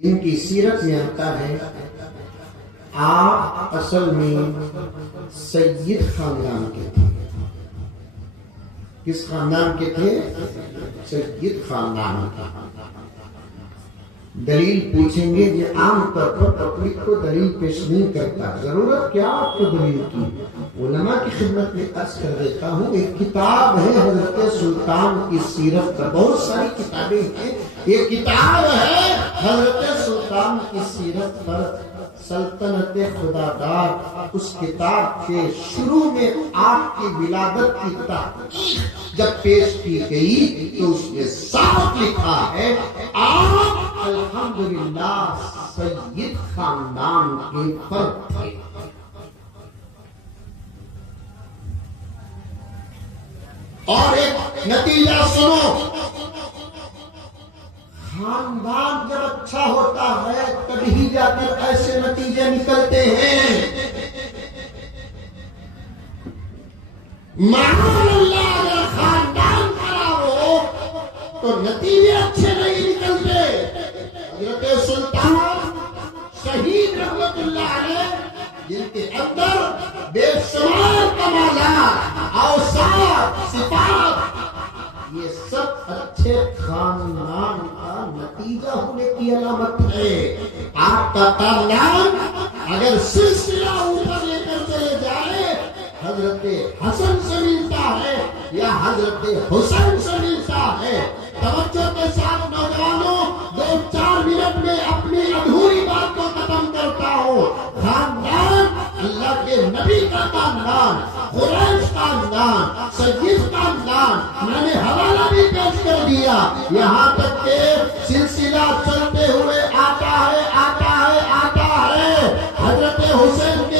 ان کی سیرت میں آتا ہے آپ اصل میں سید خاندان کے تھے. کس خاندان کے تھے؟ سید خاندان کے. دلیل پوچھیں گے کہ عام طور پر پبلک کو دلیل پیش نہیں کرتا. ضرورت کیا آپ کو دلیل کی؟ علماء کی خدمت میں عرض کر دیتا ہوں. ایک کتاب ہے حضرت سلطان کی سیرت پر. بہت ساری کتابیں ہیں. ایک کتاب ہے حضرت سلطان کی سیرت پر، سلطنت خداداد. اس کتاب کے شروع میں آپ کی ولادت کی تحقیق جب پیش کی گئی تو اس میں صاف لکھا ہے آپ الحمدللہ سید خاندان کے فرد تھے. اور ایک نتیجہ سنو، خاندان جب اچھا ہوتا ہے تبھی جا کر ایسے نتیجے نکلتے ہیں. معاذ اللہ اگر خاندان خراب ہو تو نتیجے اچھے نہیں نکلتے. حضرت سلطان شہید رحمت اللہ علیہ جن کے اندر بے شمار کمالات، اوصاف، صفات، یہ سب اچھے خاندان کا نتیجہ ہونے کی علامت ہے. آپ کا خاندان اگر سلسلہ اوپر لے کر چلے جائے، حضرت حسن سے ملتا ہے یا حضرت حسین سے ملتا ہے. توجہ کے ساتھ نوجوانوں 2-4 منٹ میں اپنی ادھوری بات کو ختم کرتا ہوں. خاندان اللہ کے نبی کا خاندان، قریش خاندان، سید خاندان، میں نے حوالہ بھی پیش کر دیا. یہاں تک کہ سلسلہ چلتے ہوئے آتا ہے. حضرت حسین کے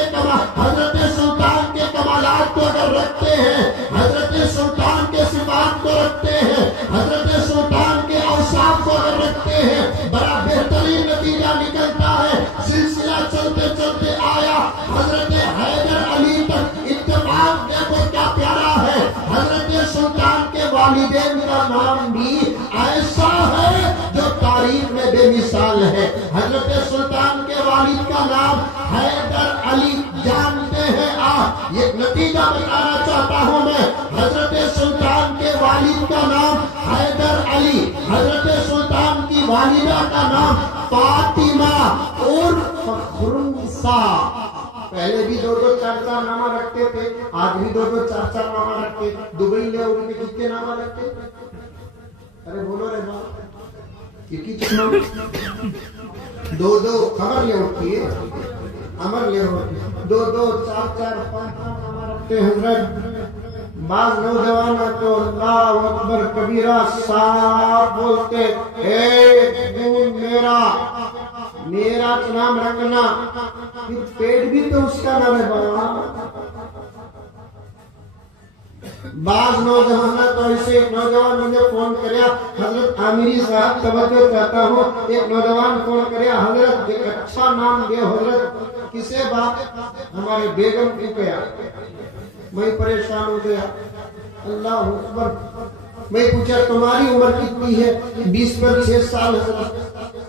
حضرت سلطان کے کمالات کو اگر رکھتے ہیں، حضرت سلطان کے صفات کو رکھتے ہیں، حضرت سلطان کے اوصاف کو اگر رکھتے ہیں، بڑا بہترین نتیجہ نکلتا ہے. سلسلہ چلتے چلتے آیا حضرت حیدر علی تک. اتفاق دیکھو کیا پیارا ہے. حضرت سلطان کے والدین کا نام بھی ایسا ہے جو تاریخ میں بے مثال ہے. حضرت سلطان کے والد کا نام حیدر علی. جانتے ہیں آپ، یہ نتیجہ بتانا چاہتا ہوں میں. حضرت سلطان کے والد کا نام حیدر علی، حضرت سلطان کی والدہ کا نام فاطمہ عرف فخرالنساء. پہلے بھی 2-4 نامہ رکھتے تھے، آج بھی 2-4 نامہ رکھتے. دبئی لے اور میں کتنے نامہ رکھتے؟ ارے بولو رے بات، یہ کتنا 2 خبر لے ہوتی ہے، امر لے ہوتی ہے. 2-4-5 نامہ رکھتے. حضرت بعض نوجوان تو اللہ اکبر کبیرہ صاحب بولتے، میرا نام رکھنا، پھر پیٹ بھی تو اس کا نام ہے بابا. بعض نوجوان تو ایسے. ایک نوجوان مجھے فون کریا، حضرت عامری صاحب توجہ چاہتا ہوں. ایک نوجوان فون کریا، حضرت ایک اچھا نام دے. حضرت کسے بات؟ ہمارے بیگم کو کیا. میں پریشان ہو گیا. اللہ اکبر. میں پوچھا تمہاری عمر کتنی ہے؟ 20 سال ہے.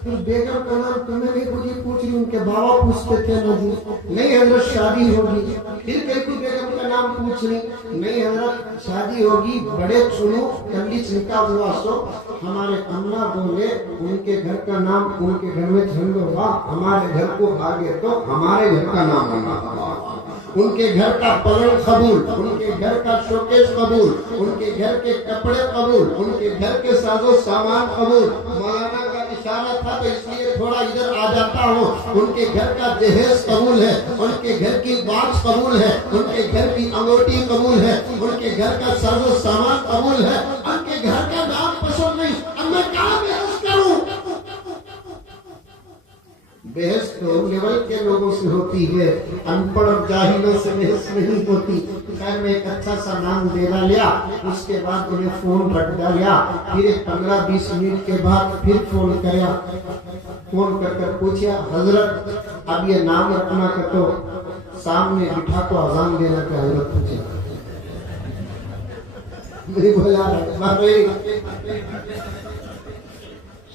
پھر بیگم کا نام تمہیں نہیں پوچھ رہی، ان کے بابا پوچھتے تھے. نہیں حضرت شادی ہوگی. پھر کئی بیگم کا نام پوچھ رہی، نہیں حضرت شادی ہوگی، بڑے سنو کنڈیس نکاح ہوا. سو ہمارے اماں بولے ان کے گھر کا نام ان کے گھر میں جھنڈ ہوا، ہمارے گھر کو آگے تو ہمارے گھر کا نام بنا. ان کے گھر کا پلنگ قبول، ان کے گھر کا شوکیس قبول، ان کے گھر کے کپڑے قبول، ان کے گھر کے ساز و سامان قبول. مولانا کا اشارہ تھا تو اس لیے تھوڑا ادھر آ جاتا ہوں. ان کے گھر کا جہیز قبول ہے، ان کے گھر کی واچ قبول ہے، ان کے گھر کی انگوٹی قبول ہے، ان کے گھر کا ساز و سامان قبول ہے. ان کے گھر کا نام پسند نہیں. اب میں کہاں بحث کروں؟ بحث تو لیول کے لوگوں سے ہوتی ہے، ان پڑھ اور جاہلوں سے بحث نہیں ہوتی. خیر میں ایک اچھا سا نام دے لیا. اس کے بعد انہیں فون رکھ ڈالیا. پھر 15-20 منٹ کے بعد پھر فون کریا. فون کر پوچھا، حضرت اب یہ نام رکھنا کا تو سامنے بٹھا کو اذان دینا کا. حضرت پوچھا، نہیں بولا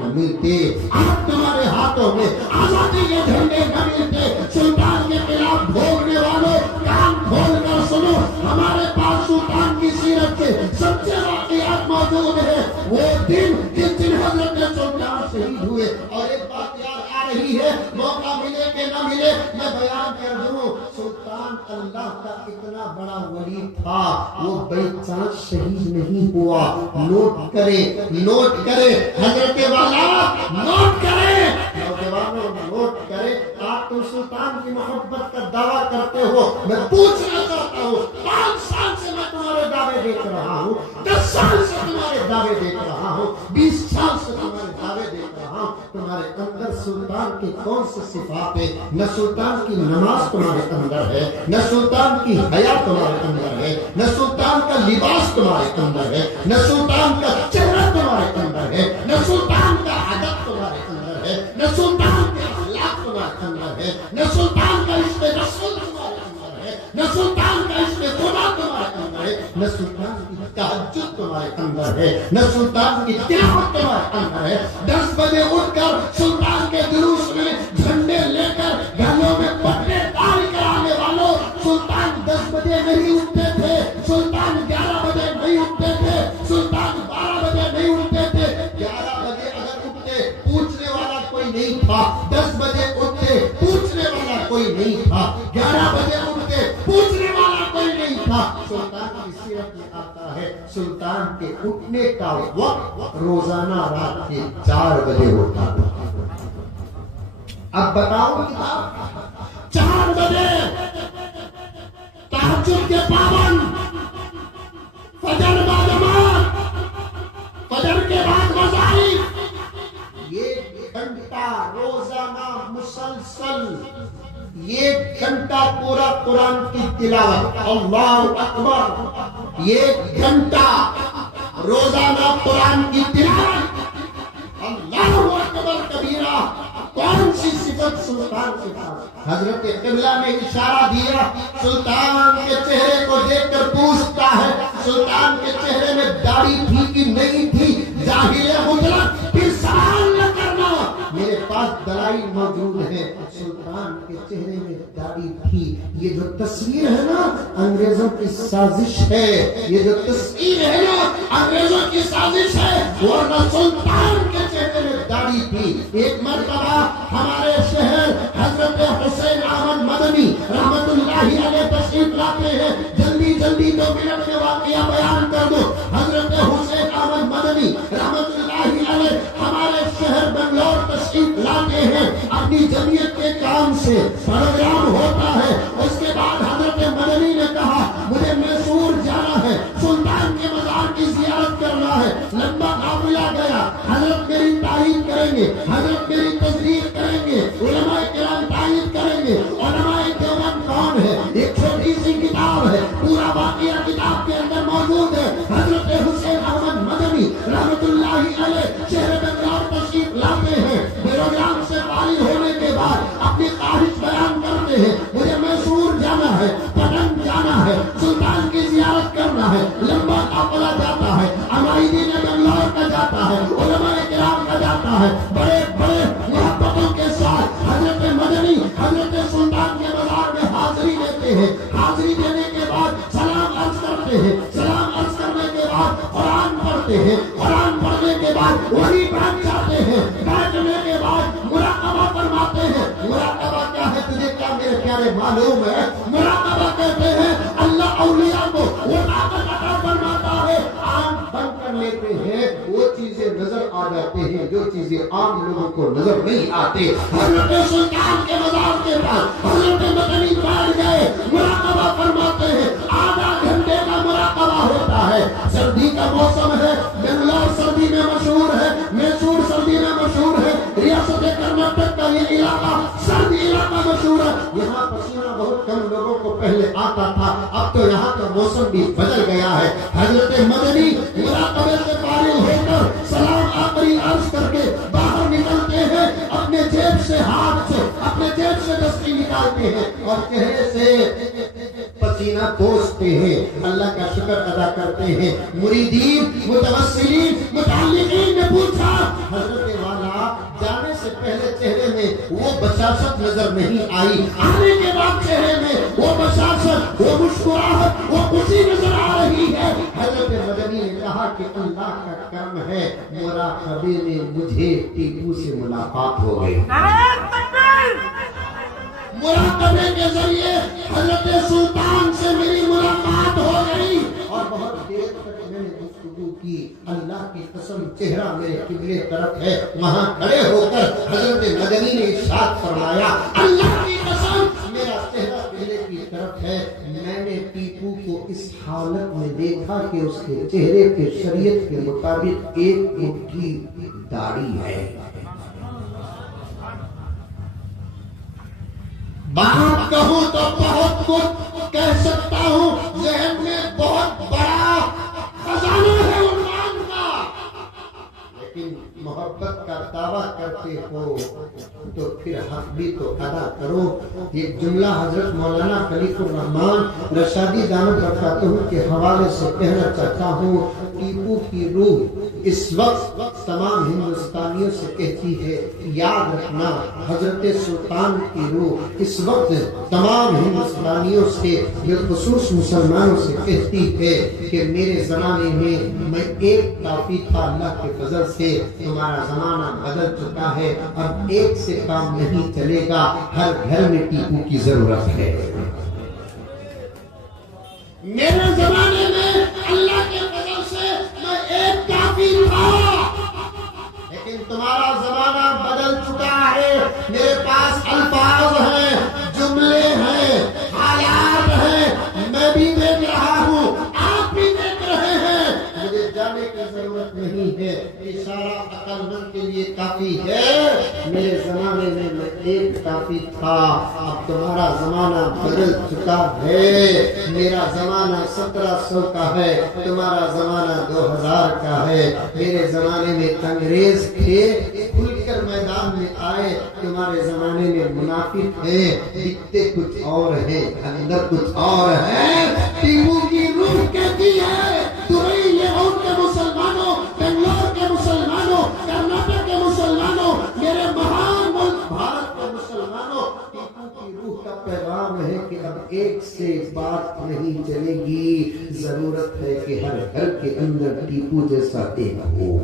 نہ ملتے، آج تمہارے ہاتھوں میں آزادی کے جھنڈے نہ ملتے، سلطان کے خلاف بھوگنے والوں کان کھول کر سنو، ہمارے پاس سلطان کی سیرت کے سچے واقعات موجود ہیں۔ وہ دن جس دن حضرت سلطان شہید ہوئے، اور ایک بات یاد آ رہی ہے، موقع ملے کہ نہ ملے میں بیان کر دوں، سلطان اللہ کا اتنا بڑا ولی تھا، وہ بے چانس شہید نہیں ہوا۔ نوٹ کرے حضرت والا، نوٹ کرے نوجوانوں، نوٹ کرے۔ آپ تو سلطان کی محبت کا دعویٰ کرتے ہو، میں پوچھنا چاہتا ہوں، 5 سال سے میں تمہارے دعوے دیکھ رہا ہوں، 10 سال سے تمہارے دعوے دیکھ رہا ہوں، 20 سال سے تمہارے دعوے دیکھ رہا ہوں، تمہارے اندر سلطان کی کون سی صفات ہے؟ نہ سلطان کی نماز تمہارے اندر ہے، نہ سلطان کی حیا تمہارے اندر ہے، نہ سلطان کا لباس تمہارے اندر ہے، نہ سلطان کا چہرہ تمہارے اندر ہے، نہ سلطان کا ادب تمہارے اندر ہے، نہ سلطان کے اخلاق تمہارے اندر ہے، نہ سلطان کا عشق رسول تمہارے اندر ہے، نہ سلطان کا عشق خدا تمہارے اندر ہے، نہ سلطان کی تہجد تمہارے اندر ہے، نہ سلطان کی تلاوت تمہارے اندر ہے۔ 10 بجے اٹھ کر سلطان کے جلوس میں جھنڈے لے کر گھروں میں پٹے ڈال کر آنے والوں، سلطان 10 بجے نہیں اٹھتے تھے، سلطان 11 بجے نہیں اٹھتے تھے، سلطان 12 بجے نہیں اٹھتے تھے۔ 11 بجے اگر اٹھتے پوچھنے والا کوئی نہیں تھا، 10 بجے اٹھتے پوچھنے والا کوئی نہیں تھا، 11 بجے اٹھتے پوچھنے والا کوئی نہیں تھا۔ سلطان کی سیرت میں آتا ہے سلطان کے اٹھنے کا وقت روزانہ رات کے 4 بجے ہوتا تھا۔ اب بتاؤ کتاب 4 بجے تہجد کے پابند، فجر با جماعت، فجر کے بعد وظائف، 1 گھنٹہ روزانہ مسلسل، 1 گھنٹہ پورا قرآن کی تلاوت، اللہ اکبر، 1 گھنٹہ روزانہ قرآن کی تلاوت، اللہ اکبر کبیرہ۔ کون سی صفت سلطان کے پاس؟ حضرت قبلہ نے اشارہ دیا، سلطان کے چہرے کو دیکھ کر پوچھتا ہے، سلطان کے چہرے میں داڑھی تھی کہ نہیں تھی؟ ظاہر مطلق پھر سوال نہ کرنا، میرے پاس دلائل موجود ہے، سلطان کے چہرے میں داڑھی تھی۔ یہ جو تصویر ہے نا انگریزوں کی سازش ہے، یہ جو تصویر ہے نا انگریزوں کی سازش ہے، ورنہ سلطان کے چہرے میں داڑھی تھی۔ ایک مرتبہ ہمارے شہر حضرت حسین احمد مدنی رحمت اللہ علیہ تشریف لاتے ہیں، جلدی 2 منٹ میں واقعہ بیان کر دو۔ حضرت حسین احمد مدنی رحمت اللہ علیہ ہمارے شہر بنگلور تشریف لاتے ہیں، اپنی جمعیت کے کام سے پروگرام ہوتا ہے۔ اس کے بعد حضرت مدنی نے کہا مجھے میسور جانا ہے، سلطان کے مزار کی زیارت کرنا ہے۔ لمبا قافلہ گیا، حضرت میری تعریف کریں گے، حضرت میری تصدیق کریں گے، علماء کرام تعریف کریں گے۔ علماء دیوبند کون ہے؟ ایک چھوٹی سی کتاب ہے، پورا واقعہ کتاب کے اندر موجود ہے۔ حضرت حسین احمد مدنی رحمت اللہ علیہ شہر بنگلور تشریف لاتے ہیں، پروگرام سے فارغ ہونے کے بعد اپنی خواہش بیان کرتے ہیں، مجھے میسور جانا ہے، پٹن جانا ہے، سلطان کی زیارت کرنا ہے۔ لمبا قافلہ جاتا ہے، ہماری دین بنگلور کا جاتا ہے، علماء کرام کا جاتا ہے، بڑے بڑے محبتوں کے ساتھ حضرت مدنی حضرت سلطان کے مزار میں حاضری دیتے ہیں۔ حاضری دینے کے بعد سلام عرض کرتے ہیں، سلام عرض کرنے کے بعد قرآن پڑھتے ہیں، قرآن پڑھنے کے بعد وہی بیٹھ جاتے ہیں، بیٹھنے کے بعد مراقبہ فرماتے ہیں۔ مراقبہ کیا ہے تجھے کیا میرے پیارے معلوم ہے؟ مراقبہ کہتے ہیں اللہ اولیاء کو وہ طاقت عطا فرماتا ہے، آنکھ بند کر لیتے ہیں، وہ چیزیں نظر آ جاتے ہیں جو چیزیں عام لوگوں کو نظر نہیں آتے۔ حضرت سلطان کے مزار کے پاس حضرت مدنی بیٹھ گئے، مراقبہ فرماتے ہیں، آدھا گھنٹے کا مراقبہ ہوتا ہے۔ سردی کا موسم ہے، بنگلور سردی میں مشہور ہے، میسور سردی میں مشہور ہے، ریاست کرناٹک کا یہ علاقہ سرد علاقہ مشہور ہے۔ یہاں پسینہ بہت کم لوگوں کو پہلے آتا تھا، اب تو یہاں کا موسم بھی بدل گیا ہے۔ حضرت مدنی مراقبے سے فارغ ہو کر سلام آخری عرض کر کے باہر نکلتے ہیں، اپنے جیب سے ہاتھ سے اپنے جیب سے دستی نکالتے ہیں اور چہرے سے پسینہ پوچھتے ہیں، اللہ کا شکر ادا کرتے ہیں۔ مریدین متوسلین متعلقین نے پوچھا حضرت پہلے چہرے میں وہ بشاشت نظر نہیں آئی، آنے کے بعد چہرے میں وہ بشاشت، وہ مسکراہٹ، وہ خوشی نظر آ رہی ہے۔ حضرت مدنی نے کہا کہ اللہ کا کرم ہے، مراقبے میں مجھے ٹیپو سے ملاقات ہو گئی۔ مراقبے کے ذریعے حضرت سلطان سے میری ملاقات ہو گئی اور بہت دیر تک میں نے گفتگو کی۔ اللہ کی قسم چہرہ میرے قبلے طرف ہے، وہاں کھڑے ہو کر حضرت مدنی نے ارشاد فرمایا، اللہ کی قسم میرا چہرہ قبلے کی طرف ہے۔ میں نے ٹیپو کو اس حالت میں دیکھا کہ اس کے چہرے پہ شریعت کے مطابق ایک مٹھی داڑھی ہے۔ بات کہوں تو بہت کچھ کہہ سکتا ہوں، ذہن میں بہت بڑا خزانہ ہے عنوان کا، لیکن محبت کا دعویٰ کرتے ہو تو پھر حق بھی تو ادا کرو۔ یہ جملہ حضرت مولانا خلیق الرحمن رشادی دامت برکاتہ کے حوالے سے کہنا چاہتا ہوں۔ ٹیپو کی روح اس وقت تمام ہندوستانیوں سے کہتی ہے، یاد رکھنا حضرت سلطان کی روح اس وقت تمام ہندوستانیوں سے بالخصوص مسلمانوں سے کہتی ہے کہ میرے زمانے میں ایک کافی تھا، اللہ کے فضل سے تمہارا زمانہ بدل چکا ہے، اب ایک سے کام نہیں چلے گا، ہر گھر میں ٹیپو کی ضرورت ہے۔ میرے زمانے میں اللہ کے فضل سے میں ایک کافی تھا، لیکن تمہارا زمانہ بدل چکا ہے، میرے پاس الفاظ ہیں، جملے ہیں، حالات ہیں، میں بھی دیکھ رہا ہوں، آپ بھی دیکھ رہے ہیں، مجھے جانے کی ضرورت نہیں ہے، اشارہ عقل مند کے لیے کافی ہے۔ میرے زمانے میں ایک کافی تھا، اب تمہارا زمانہ بدل چکا ہے، میرا زمانہ 1700 کا ہے، تمہارا زمانہ 2000 کا ہے۔ میرے زمانے میں انگریز تھے، کھل کر میدان میں آئے، تمہارے زمانے میں منافق ہیں، دکھتے کچھ اور ہیں، اندر کچھ اور ہے۔ ٹیپو کی روح کہتی ہے، دبئی لاہور کے مسلمانوں، بنگلور کے مسلمانوں، کرناٹک کے مسلمانوں، میرے مہان ملک بھارت کے مسلمانوں، ٹیپو کی روح کا پیغام ہے کہ اب ایک سے بات نہیں چلے گی، ضرورت ہے کہ ہر گھر کے اندر ٹیپو جیسا ایک ہو،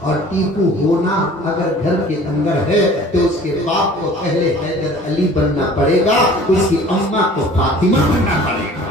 اور ٹیپو ہونا اگر گھر کے اندر ہے تو اس کے باپ کو پہلے حیدر علی بننا پڑے گا، اس کی اماں کو فاطمہ بننا پڑے گا۔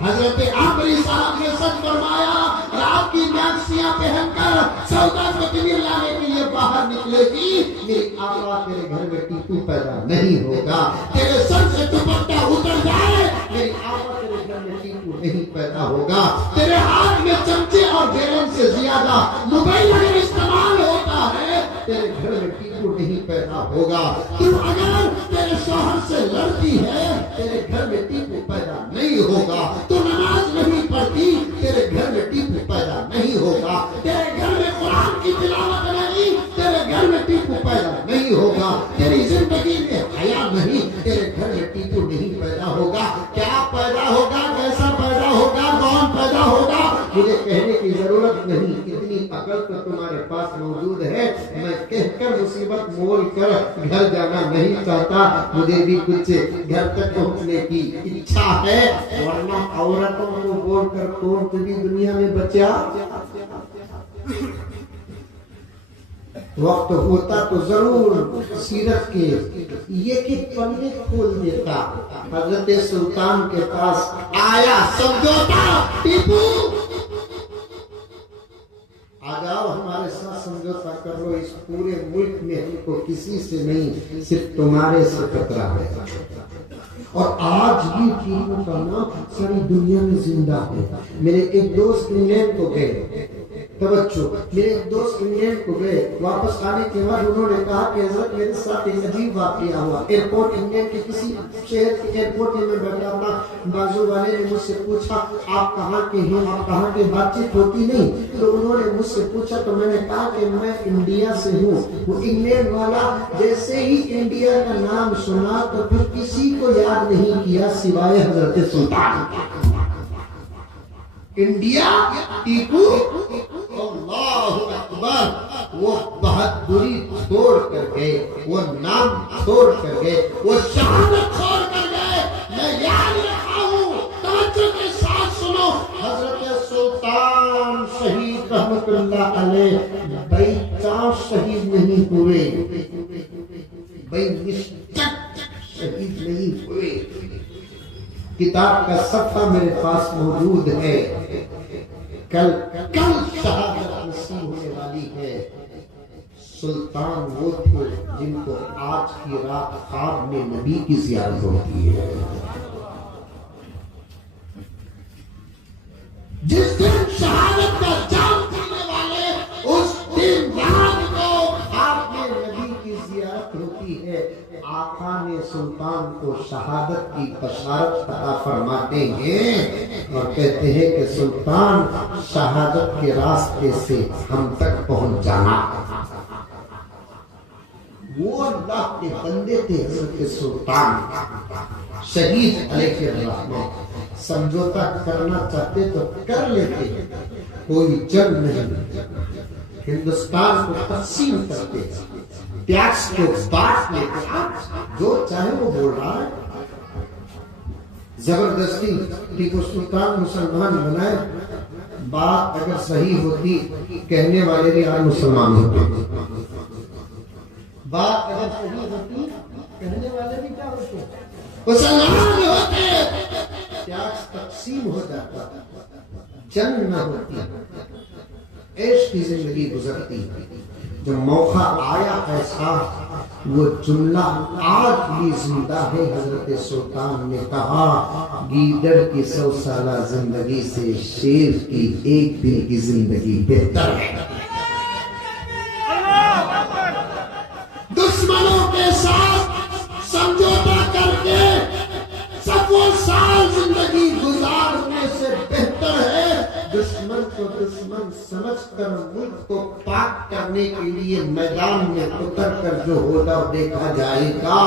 حضرت آخری صاحب نے سچ فرمایا، رات کی میکسیاں پہن کر سودا کو تمیر لانے کے لیے باہر نکلے گی، میری آقا تیرے گھر میں ٹیپو پیدا نہیں ہوگا، تیرے سر سے دوپٹہ اتر جائے، میری آقا تیرے گھر میں ٹیپو نہیں پیدا ہوگا، تیرے ہاتھ میں چمچے اور بیلن سے زیادہ موبائل اگر استعمال ہوتا ہے، تیرے گھر میں ٹیپو نہیں پیدا ہوگا، تو اگر تیرے شوہر سے لڑتی ہے، تیرے گھر میں ٹیپو پیدا نہیں ہوگا، تو نماز نہیں پڑھتی، تیرے گھر میں ٹیپو پیدا نہیں ہوگا، تیرے گھر میں قرآن کی تلاوت نہیں، تیرے گھر میں ٹیپو پیدا نہیں ہوگا، تیری زندگی میں حیا نہیں، تیرے گھر میں ٹیپو نہیں پیدا ہوگا۔ کیا پیدا ہوگا، کیسا پیدا ہوگا، کون پیدا ہوگا، مجھے کہنے کی ضرورت نہیں، اتنی عقل تو تمہارے پاس موجود ہے۔ میں کہہ کر مصیبت مول کر گھر جانا نہیں چاہتا، مجھے بھی کچھ گھر تک پہنچنے کی اچھا ہے، ورنہ عورتوں کو بول کر کون کبھی دنیا میں بچا۔ وقت ہوتا تو ضرور سیرت کے یہ کہ پنے کھول دیتا۔ حضرت سلطان کے پاس آیا سمجھوتا، ٹیپو آ جاؤ ہمارے ساتھ سمجھوتا کر لو، اس پورے ملک میں ہم کو کسی سے نہیں، صرف تمہارے سے خطرہ ہے، اور آج بھی ٹیپو کا نام ساری دنیا میں زندہ ہے۔ میرے ایک دوست انگلینڈ کو گئے، توجہ، میرے ایک دوست انگلینڈ کو گئے، واپس آنے کے بعد انہوں نے کہا کہ حضرت میرے ساتھ ایک عجیب واقعہ ہوا۔ ایئرپورٹ، انگلینڈ کے کسی شہر کے ایئرپورٹ میں میں بیٹھا تھا، بازو والے نے مجھ سے پوچھا آپ کہاں کے ہیں، آپ کہاں کے، بات چیت ہوتی نہیں، تو انہوں نے مجھ سے پوچھا تو میں نے کہا کہ میں انڈیا سے ہوں۔ وہ انگلینڈ والا جیسے ہی انڈیا کا نام سنا تو پھر کسی کو یاد نہیں کیا سوائے حضرت سلطان۔ انڈیا، ٹیپو، اللہ اکبر، وہ بہادری چھوڑ کر گئے، وہ نام چھوڑ کر گئے، وہ شہادت چھوڑ کر گئے۔ میں یاد رکھا ہوں، توجہ کے ساتھ سنو، حضرت سلطان شہید رحمت اللہ علیہ بھائی چار شہید نہیں ہوئے، بھائی مسٹک شہید نہیں ہوئے۔ کتاب کا صفحہ میرے پاس موجود ہے، کل شہادت نصیب ہونے والی ہے۔ سلطان وہ تھے جن کو آج کی رات خواب میں نبی کی زیارت ہوتی ہے۔ جس دن شہادت کا جام پینے والے، اس دن رات کو آپ میں نبی کی زیارت ہوتی ہے۔ آقا نے سلطان کو شہادت کی بشارت عطا فرماتے ہیں اور کہتے ہیں کہ سلطان شہادت کے راستے سے ہم تک پہنچ جانا۔ وہ اللہ کے بندے تھے حضرت سلطان شہید علیہ الرحمہ، سمجھوتا کرنا چاہتے تو کر لیتے، کوئی جنگ نہیں، ہندوستان کو تقسیم کرتے، ٹیکس کو بانٹ لیتے، جو چاہے وہ بول رہا ہے۔ زبردستی ٹیپو سلطان مسلمان بنائے، بات اگر صحیح ہوتی کہنے والے بھی آج مسلمان ہوتے، بات اگر صحیح ہوتی کہنے والے بھی کیا ہوتے، مسلمان ہوتے، ٹیکس تقسیم ہو جاتا، جنگ نہ ہوتی، عیش کی زندگی گزرتی۔ جب موقع آیا ایسا، وہ جملہ آج بھی زندہ ہے۔ حضرت سلطان نے کہا گیدڑ کی 100 سالہ زندگی سے شیر کی ایک دن کی زندگی بہتر ہے۔ دشمنوں کے ساتھ سمجھوتا کر کے 100 سال زندگی گزارنے سے بہتر ہے دشمن کو دشمن سمجھ کر ملک کو پاک کرنے کے لیے میدان میں اتر کر جو ہوگا دیکھا جائے گا۔